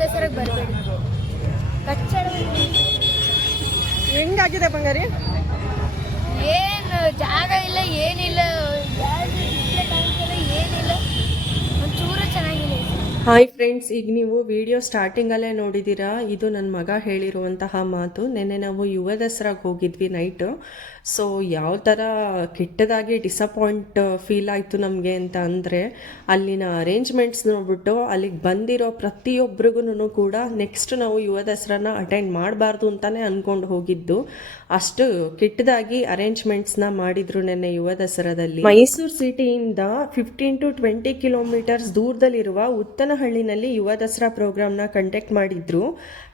ದಸರಾಗೆ ಬರಬೇಡಿ. ಕಚ್ಚಡ ಹೆಂಗಾಗಿದೆ ಬಂಗಾರಿ ಏನು ಜಾಗ ಇಲ್ಲ ಏನಿಲ್ಲ ಯಾರ್ದು ಇಲ್ಲೇ ಕಾಣಿಸಲ್ಲ ಏನಿಲ್ಲ ಒಂಚೂರು ಚೆನ್ನಾಗಿಲ್ಲ ಈ ಸಲ. ಹಾಯ್ ಫ್ರೆಂಡ್ಸ್ ಈಗ ನೀವು ವಿಡಿಯೋ ಸ್ಟಾರ್ಟಿಂಗಲ್ಲೇ ನೋಡಿದ್ದೀರಾ? ಇದು ನನ್ನ ಮಗ ಹೇಳಿರುವಂತಹ ಮಾತು. ನಿನ್ನೆ ನಾವು ಯುವ ದಸರಾಗ ಹೋಗಿದ್ವಿ ನೈಟು ಸೊ ಯಾವ ಥರ ಕೆಟ್ಟದಾಗಿ ಡಿಸಪಾಯಿಂಟ್ ಫೀಲ್ ಆಯಿತು ನಮಗೆ ಅಂತ ಅಂದರೆ, ಅಲ್ಲಿನ ಅರೇಂಜ್ಮೆಂಟ್ಸ್ ನೋಡ್ಬಿಟ್ಟು ಅಲ್ಲಿಗೆ ಬಂದಿರೋ ಪ್ರತಿಯೊಬ್ಬರಿಗೂ ಕೂಡ ನೆಕ್ಸ್ಟ್ ನಾವು ಯುವ ದಸರಾನ ಅಟೆಂಡ್ ಮಾಡಬಾರ್ದು ಅಂತಲೇ ಅಂದ್ಕೊಂಡು ಹೋಗಿದ್ದು. ಅಷ್ಟು ಕೆಟ್ಟದಾಗಿ ಅರೇಂಜ್ಮೆಂಟ್ಸ್ನ ಮಾಡಿದ್ರು ನೆನ್ನೆ ಯುವ ದಸರಾದಲ್ಲಿ. ಮೈಸೂರು ಸಿಟಿಯಿಂದ ಫಿಫ್ಟೀನ್ ಟು ಟ್ವೆಂಟಿ ಕಿಲೋಮೀಟರ್ಸ್ ದೂರದಲ್ಲಿರುವ ಉತ್ತನಹಳ್ಳಿನಲ್ಲಿ ಯುವ ದಸರಾ ಪ್ರೋಗ್ರಾಮ್ನ ಕಂಡಕ್ಟ್ ಮಾಡಿದ್ರು.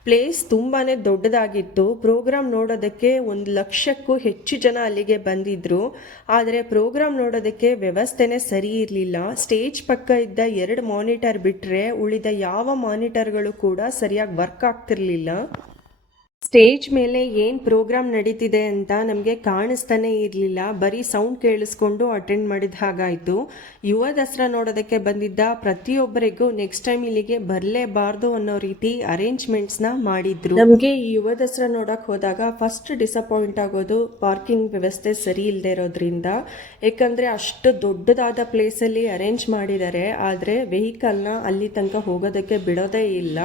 ಪ್ಲೇಸ್ ತುಂಬಾನೇ ದೊಡ್ಡದಾಗಿತ್ತು. ಪ್ರೋಗ್ರಾಮ್ ನೋಡೋದಕ್ಕೆ ಒಂದು ಲಕ್ಷಕ್ಕೂ ಹೆಚ್ಚು ಜನ ಅಲ್ಲಿಗೆ ಬಂದಿದ್ರು. ಆದರೆ ಪ್ರೋಗ್ರಾಮ್ ನೋಡೋದಕ್ಕೆ ವ್ಯವಸ್ಥೆನೇ ಸರಿ ಇರಲಿಲ್ಲ. ಸ್ಟೇಜ್ ಪಕ್ಕ ಇದ್ದ ಎರಡು ಮಾನಿಟರ್ ಬಿಟ್ಟರೆ ಉಳಿದ ಯಾವ ಮಾನಿಟರ್ಗಳು ಕೂಡ ಸರಿಯಾಗಿ ವರ್ಕ್ ಆಗ್ತಿರ್ಲಿಲ್ಲ. ಸ್ಟೇಜ್ ಮೇಲೆ ಏನು ಪ್ರೋಗ್ರಾಮ್ ನಡೀತಿದೆ ಅಂತ ನಮಗೆ ಕಾಣಿಸ್ತಾನೆ ಇರಲಿಲ್ಲ. ಬರೀ ಸೌಂಡ್ ಕೇಳಿಸ್ಕೊಂಡು ಅಟೆಂಡ್ ಮಾಡಿದ ಹಾಗಾಯಿತು. ಯುವ ದಸರಾ ನೋಡೋದಕ್ಕೆ ಬಂದಿದ್ದ ಪ್ರತಿಯೊಬ್ಬರಿಗೂ ನೆಕ್ಸ್ಟ್ ಟೈಮ್ ಇಲ್ಲಿಗೆ ಬರಲೇಬಾರ್ದು ಅನ್ನೋ ರೀತಿ ಅರೇಂಜ್ಮೆಂಟ್ಸ್ನ ಮಾಡಿದ್ರು. ನಮಗೆ ಈ ಯುವ ದಸರಾ ನೋಡಕ್ ಹೋದಾಗ ಫಸ್ಟ್ ಡಿಸಪಾಯಿಂಟ್ ಆಗೋದು ಪಾರ್ಕಿಂಗ್ ವ್ಯವಸ್ಥೆ ಸರಿ ಇಲ್ಲದೆ ಇರೋದ್ರಿಂದ. ಯಾಕಂದ್ರೆ ಅಷ್ಟು ದೊಡ್ಡದಾದ ಪ್ಲೇಸಲ್ಲಿ ಅರೇಂಜ್ ಮಾಡಿದ್ದಾರೆ. ಆದರೆ ವೆಹಿಕಲ್ನ ಅಲ್ಲಿ ತನಕ ಹೋಗೋದಕ್ಕೆ ಬಿಡೋದೇ ಇಲ್ಲ.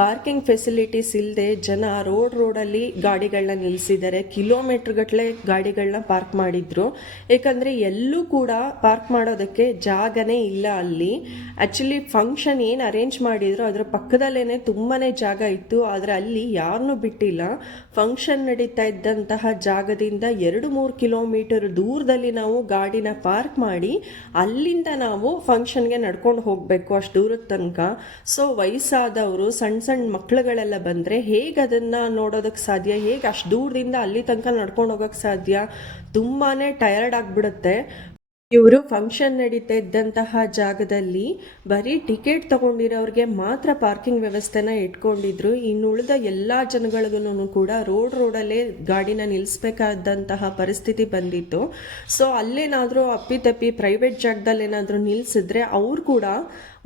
ಪಾರ್ಕಿಂಗ್ ಫೆಸಿಲಿಟೀಸ್ ಇಲ್ಲದೆ ಜನ ರೋಡ್ ರೋಡಲ್ಲಿ ಗಾಡಿಗಳನ್ನ ನಿಲ್ಲಿಸಿದ್ದಾರೆ ಕಿಲೋಮೀಟರ್ ಗಟ್ಟಲೆ ಗಾಡಿಗಳನ್ನ ಪಾರ್ಕ್ ಮಾಡಿದ್ರು. ಯಾಕಂದ್ರೆ ಎಲ್ಲೂ ಕೂಡ ಪಾರ್ಕ್ ಮಾಡೋದಕ್ಕೆ ಜಾಗನೇ ಇಲ್ಲ ಅಲ್ಲಿ. ಆಕ್ಚುಲಿ ಫಂಕ್ಷನ್ ಏನು ಅರೇಂಜ್ ಮಾಡಿದ್ರು ಅದರ ಪಕ್ಕದಲ್ಲೇನೆ ತುಂಬಾನೇ ಜಾಗ ಇತ್ತು. ಆದರೆ ಅಲ್ಲಿ ಯಾರನ್ನೂ ಬಿಟ್ಟಿಲ್ಲ. ಫಂಕ್ಷನ್ ನಡೀತಾ ಇದ್ದಂತಹ ಜಾಗದಿಂದ ಎರಡು ಮೂರು ಕಿಲೋಮೀಟರ್ ದೂರದಲ್ಲಿ ನಾವು ಗಾಡಿನ ಪಾರ್ಕ್ ಮಾಡಿ ಅಲ್ಲಿಂದ ನಾವು ಫಂಕ್ಷನ್ಗೆ ನಡ್ಕೊಂಡು ಹೋಗಬೇಕು ಅಷ್ಟು ದೂರದ ತನಕ. ಸೊ ವಯಸ್ಸಾದವರು ಸಣ್ಣ ಸಣ್ಣ ಮಕ್ಕಳುಗಳೆಲ್ಲ ಬಂದರೆ ಹೇಗೆ ಅದನ್ನು ನೋಡೋದಕ್ಕೆ ಸಾಧ್ಯ? ಹೇಗೆ ಅಷ್ಟು ದೂರದಿಂದ ಅಲ್ಲಿ ತನಕ ನಡ್ಕೊಂಡು ಹೋಗೋಕ್ಕೆ ಸಾಧ್ಯ? ತುಂಬಾ ಟಯರ್ಡ್ ಆಗಿಬಿಡುತ್ತೆ. ಇವರು ಫಂಕ್ಷನ್ ನಡೀತಾ ಇದ್ದಂತಹ ಜಾಗದಲ್ಲಿ ಬರೀ ಟಿಕೆಟ್ ತಗೊಂಡಿರೋರಿಗೆ ಮಾತ್ರ ಪಾರ್ಕಿಂಗ್ ವ್ಯವಸ್ಥೆನ ಇಟ್ಕೊಂಡಿದ್ರು. ಇನ್ನು ಉಳಿದ ಎಲ್ಲ ಜನಗಳಿಗೂ ಕೂಡ ರೋಡ್ ರೋಡಲ್ಲೇ ಗಾಡಿನ ನಿಲ್ಲಿಸ್ಬೇಕಾದಂತಹ ಪರಿಸ್ಥಿತಿ ಬಂದಿತ್ತು. ಸೊ ಅಲ್ಲೇನಾದರೂ ಅಪ್ಪಿತಪ್ಪಿ ಪ್ರೈವೇಟ್ ಜಾಗದಲ್ಲಿ ಏನಾದರೂ ನಿಲ್ಲಿಸಿದ್ರೆ ಅವ್ರು ಕೂಡ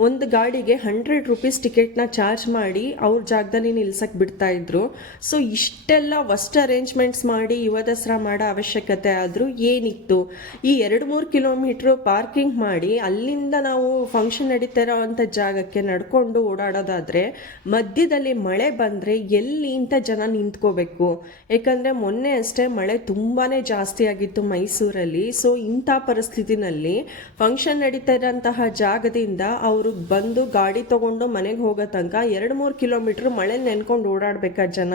ಒಂದು ಗಾಡಿಗೆ ಹಂಡ್ರೆಡ್ ರುಪೀಸ್ ಟಿಕೆಟ್ನ ಚಾರ್ಜ್ ಮಾಡಿ ಅವ್ರ ಜಾಗದಲ್ಲಿ ನಿಲ್ಸಕ್ಕೆ ಬಿಡ್ತಾ ಇದ್ರು. ಸೊ ಇಷ್ಟೆಲ್ಲ ವಸ್ಟ್ ಅರೇಂಜ್ಮೆಂಟ್ಸ್ ಮಾಡಿ ಯುವ ದಸರಾ ಮಾಡೋ ಅವಶ್ಯಕತೆ ಆದರೂ ಏನಿತ್ತು? ಈ ಎರಡು ಮೂರು ಕಿಲೋಮೀಟ್ರು ಪಾರ್ಕಿಂಗ್ ಮಾಡಿ ಅಲ್ಲಿಂದ ನಾವು ಫಂಕ್ಷನ್ ನಡೀತಾ ಇರೋವಂಥ ಜಾಗಕ್ಕೆ ನಡ್ಕೊಂಡು ಓಡಾಡೋದಾದ್ರೆ ಮಧ್ಯದಲ್ಲಿ ಮಳೆ ಬಂದರೆ ಎಲ್ಲಿ ಇಂಥ ಜನ ನಿಂತ್ಕೋಬೇಕು? ಯಾಕಂದರೆ ಮೊನ್ನೆ ಅಷ್ಟೇ ಮಳೆ ತುಂಬಾ ಜಾಸ್ತಿ ಆಗಿತ್ತು ಮೈಸೂರಲ್ಲಿ. ಸೊ ಇಂಥ ಪರಿಸ್ಥಿತಿನಲ್ಲಿ ಫಂಕ್ಷನ್ ನಡೀತಾ ಇರೋಂತಹ ಜಾಗದಿಂದ ಅವರು ಬಂದು ಗಾಡಿ ತಗೊಂಡು ಮನೆಗೆ ಹೋಗೋ ತನಕ ಎರಡು ಮೂರು ಕಿಲೋಮೀಟ್ರ್ ಮಳೆ ನೆನ್ಕೊಂಡು ಓಡಾಡ್ಬೇಕಾ ಜನ?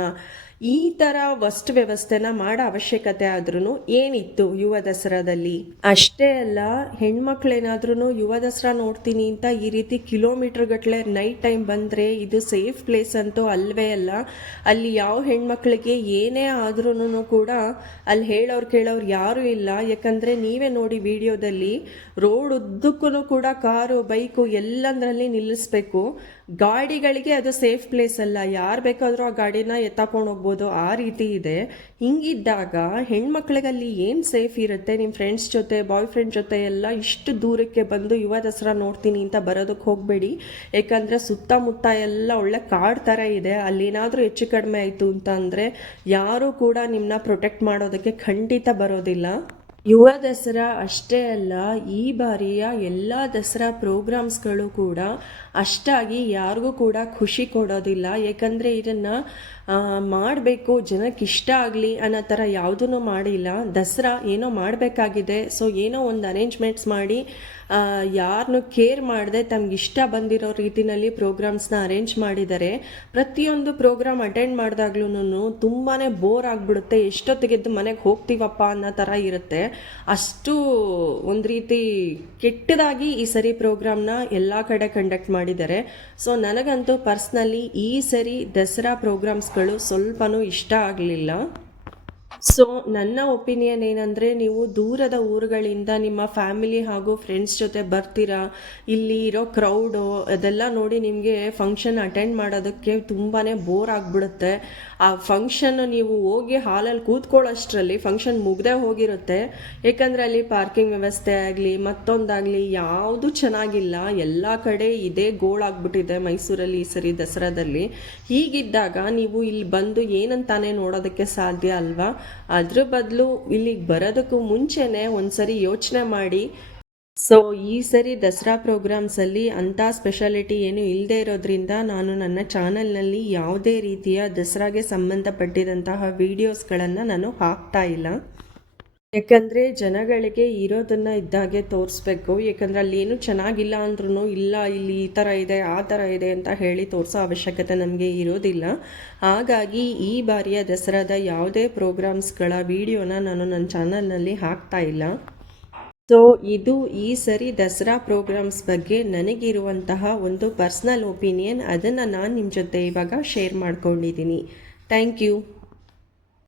ಈ ಥರ ವಸ್ತು ವ್ಯವಸ್ಥೆನ ಮಾಡೋ ಅವಶ್ಯಕತೆ ಆದ್ರೂ ಏನಿತ್ತು ಯುವ ದಸರಾದಲ್ಲಿ? ಅಷ್ಟೇ ಅಲ್ಲ ಹೆಣ್ಮಕ್ಳೇನಾದ್ರೂ ಯುವ ದಸರಾ ನೋಡ್ತೀನಿ ಅಂತ ಈ ರೀತಿ ಕಿಲೋಮೀಟರ್ ಗಟ್ಟಲೆ ನೈಟ್ ಟೈಮ್ ಬಂದರೆ ಇದು ಸೇಫ್ ಪ್ಲೇಸ್ ಅಂತೂ ಅಲ್ವೇ ಅಲ್ಲ. ಅಲ್ಲಿ ಯಾವ ಹೆಣ್ಮಕ್ಳಿಗೆ ಏನೇ ಆದ್ರೂ ಕೂಡ ಅಲ್ಲಿ ಹೇಳೋರು ಕೇಳೋರು ಯಾರೂ ಇಲ್ಲ. ಯಾಕಂದರೆ ನೀವೇ ನೋಡಿ ವಿಡಿಯೋದಲ್ಲಿ ರೋಡ್ ಉದ್ದಕ್ಕೂ ಕೂಡ ಕಾರು, ಬೈಕು ಎಲ್ಲಂದ್ರಲ್ಲಿ ನಿಲ್ಲಿಸ್ಬೇಕು. ಗಾಡಿಗಳಿಗೆ ಅದು ಸೇಫ್ ಪ್ಲೇಸ್ ಅಲ್ಲ. ಯಾರು ಬೇಕಾದರೂ ಆ ಗಾಡಿನ ಎತ್ತಾಕೊಂಡು ಹೋಗ್ಬೋದು ಆ ರೀತಿ ಇದೆ. ಹಿಂಗಿದ್ದಾಗ ಹೆಣ್ಮಕ್ಳಿಗೆ ಅಲ್ಲಿ ಏನು ಸೇಫ್ ಇರುತ್ತೆ? ನಿಮ್ಮ ಫ್ರೆಂಡ್ಸ್ ಜೊತೆ ಬಾಯ್ ಫ್ರೆಂಡ್ ಜೊತೆ ಎಲ್ಲ ಇಷ್ಟು ದೂರಕ್ಕೆ ಬಂದು ಯುವ ದಸರಾ ನೋಡ್ತೀನಿ ಅಂತ ಬರೋದಕ್ಕೆ ಹೋಗಬೇಡಿ. ಯಾಕಂದರೆ ಸುತ್ತಮುತ್ತ ಎಲ್ಲ ಒಳ್ಳೆ ಕಾಡ್ ಥರ ಇದೆ. ಅಲ್ಲೇನಾದರೂ ಹೆಚ್ಚು ಕಡಿಮೆ ಆಯಿತು ಅಂತ ಅಂದರೆ ಯಾರೂ ಕೂಡ ನಿಮ್ಮನ್ನ ಪ್ರೊಟೆಕ್ಟ್ ಮಾಡೋದಕ್ಕೆ ಖಂಡಿತ ಬರೋದಿಲ್ಲ. ಯುವ ದಸರಾ ಅಷ್ಟೇ ಅಲ್ಲ, ಈ ಬಾರಿಯ ಎಲ್ಲ ದಸರಾ ಪ್ರೋಗ್ರಾಮ್ಸ್ಗಳು ಕೂಡ ಅಷ್ಟಾಗಿ ಯಾರಿಗೂ ಕೂಡ ಖುಷಿ ಕೊಡೋದಿಲ್ಲ. ಏಕೆಂದರೆ ಇದನ್ನು ಮಾಡಬೇಕು, ಜನಕ್ಕೆ ಇಷ್ಟ ಆಗಲಿ ಅನ್ನೋ ಥರ ಯಾವುದೂ ಮಾಡಿಲ್ಲ. ದಸರಾ ಏನೋ ಮಾಡಬೇಕಾಗಿದೆ. ಸೊ, ಏನೋ ಒಂದು ಅರೇಂಜ್ಮೆಂಟ್ಸ್ ಮಾಡಿ ಯಾರನ್ನು ಕೇರ್ ಮಾಡದೆ ತಮ್ಗೆ ಇಷ್ಟ ಬಂದಿರೋ ರೀತಿಯಲ್ಲಿ ಪ್ರೋಗ್ರಾಮ್ಸ್ನ ಅರೇಂಜ್ ಮಾಡಿದ್ದಾರೆ ಪ್ರತಿಯೊಂದು ಪ್ರೋಗ್ರಾಮ್ ಅಟೆಂಡ್ ಮಾಡಿದಾಗ್ಲೂ ತುಂಬಾ ಬೋರ್ ಆಗಿಬಿಡುತ್ತೆ. ಎಷ್ಟೊತ್ತಿಗೆದ್ದು ಮನೆಗೆ ಹೋಗ್ತೀವಪ್ಪ ಅನ್ನೋ ಥರ ಇರುತ್ತೆ. ಅಷ್ಟು ಒಂದು ರೀತಿ ಕೆಟ್ಟದಾಗಿ ಈ ಸರಿ ಪ್ರೋಗ್ರಾಮ್ನ ಎಲ್ಲ ಕಡೆ ಕಂಡಕ್ಟ್ ಮಾಡಿದ್ದಾರೆ. ಸೊ ನನಗಂತೂ ಪರ್ಸ್ನಲಿ ಈ ಸರಿ ದಸರಾ ಪ್ರೋಗ್ರಾಮ್ಸ್ಗಳು ಸ್ವಲ್ಪನೂ ಇಷ್ಟ ಆಗಲಿಲ್ಲ. ಸೊ ನನ್ನ ಒಪಿನಿಯನ್ ಏನಂದರೆ ನೀವು ದೂರದ ಊರುಗಳಿಂದ ನಿಮ್ಮ ಫ್ಯಾಮಿಲಿ ಹಾಗೂ ಫ್ರೆಂಡ್ಸ್ ಜೊತೆ ಬರ್ತೀರಾ? ಇಲ್ಲಿ ಇರೋ ಕ್ರೌಡು ಅದೆಲ್ಲ ನೋಡಿ ನಿಮಗೆ ಫಂಕ್ಷನ್ ಅಟೆಂಡ್ ಮಾಡೋದಕ್ಕೆ ತುಂಬಾ ಬೋರ್ ಆಗಿಬಿಡುತ್ತೆ. ಆ ಫಂಕ್ಷನ್ ನೀವು ಹೋಗಿ ಹಾಲಲ್ಲಿ ಕೂತ್ಕೊಳ್ಳೋಷ್ಟರಲ್ಲಿ ಫಂಕ್ಷನ್ ಮುಗ್ದೇ ಹೋಗಿರುತ್ತೆ. ಏಕೆಂದರೆ ಅಲ್ಲಿ ಪಾರ್ಕಿಂಗ್ ವ್ಯವಸ್ಥೆ ಆಗಲಿ, ಮತ್ತೊಂದಾಗಲಿ ಯಾವುದು ಚೆನ್ನಾಗಿಲ್ಲ. ಎಲ್ಲ ಕಡೆ ಇದೇ ಗೋಳಾಗ್ಬಿಟ್ಟಿದೆ ಮೈಸೂರಲ್ಲಿ ಈ ಸರಿ ದಸರಾದಲ್ಲಿ. ಹೀಗಿದ್ದಾಗ ನೀವು ಇಲ್ಲಿ ಬಂದು ಏನಂತಾನೆ ನೋಡೋದಕ್ಕೆ ಸಾಧ್ಯ ಅಲ್ವಾ? ಅದ್ರ ಬದಲು ಇಲ್ಲಿಗೆ ಬರೋದಕ್ಕೂ ಮುಂಚೆನೇ ಒಂದ್ಸರಿ ಯೋಚನೆ ಮಾಡಿ ಸೊ ಈ ಸರಿ ದಸರಾ ಪ್ರೋಗ್ರಾಮ್ಸಲ್ಲಿ ಅಂಥ ಸ್ಪೆಷಾಲಿಟಿ ಏನು ಇಲ್ಲದೆ ಇರೋದ್ರಿಂದ ನಾನು ನನ್ನ ಚಾನಲ್ನಲ್ಲಿ ಯಾವುದೇ ರೀತಿಯ ದಸರಾಗೆ ಸಂಬಂಧಪಟ್ಟಿದಂತಹ ವೀಡಿಯೋಸ್ಗಳನ್ನು ನಾನು ಹಾಕ್ತಾ ಇಲ್ಲ. ಯಾಕಂದರೆ ಜನಗಳಿಗೆ ಇರೋದನ್ನು ಇದ್ದಾಗೆ ತೋರಿಸ್ಬೇಕು. ಯಾಕಂದರೆ ಅಲ್ಲಿ ಏನು ಚೆನ್ನಾಗಿಲ್ಲ ಅಂದ್ರೂ ಇಲ್ಲ, ಇಲ್ಲಿ ಈ ಥರ ಇದೆ, ಆ ಥರ ಇದೆ ಅಂತ ಹೇಳಿ ತೋರಿಸೋ ಅವಶ್ಯಕತೆ ನಮಗೆ ಇರೋದಿಲ್ಲ. ಹಾಗಾಗಿ ಈ ಬಾರಿಯ ದಸರಾದ ಯಾವುದೇ ಪ್ರೋಗ್ರಾಮ್ಸ್ಗಳ ವಿಡಿಯೋನ ನಾನು ನನ್ನ ಚಾನಲ್ನಲ್ಲಿ ಹಾಕ್ತಾ ಇಲ್ಲ. ಸೊ ಇದು ಈ ಸರಿ ದಸರಾ ಪ್ರೋಗ್ರಾಮ್ಸ್ ಬಗ್ಗೆ ನನಗಿರುವಂತಹ ಒಂದು ಪರ್ಸ್ನಲ್ ಒಪಿನಿಯನ್ ಅದನ್ನು ನಾನು ನಿಮ್ಮ ಜೊತೆ ಇವಾಗ ಶೇರ್ ಮಾಡ್ಕೊಂಡಿದ್ದೀನಿ ಥ್ಯಾಂಕ್ ಯು.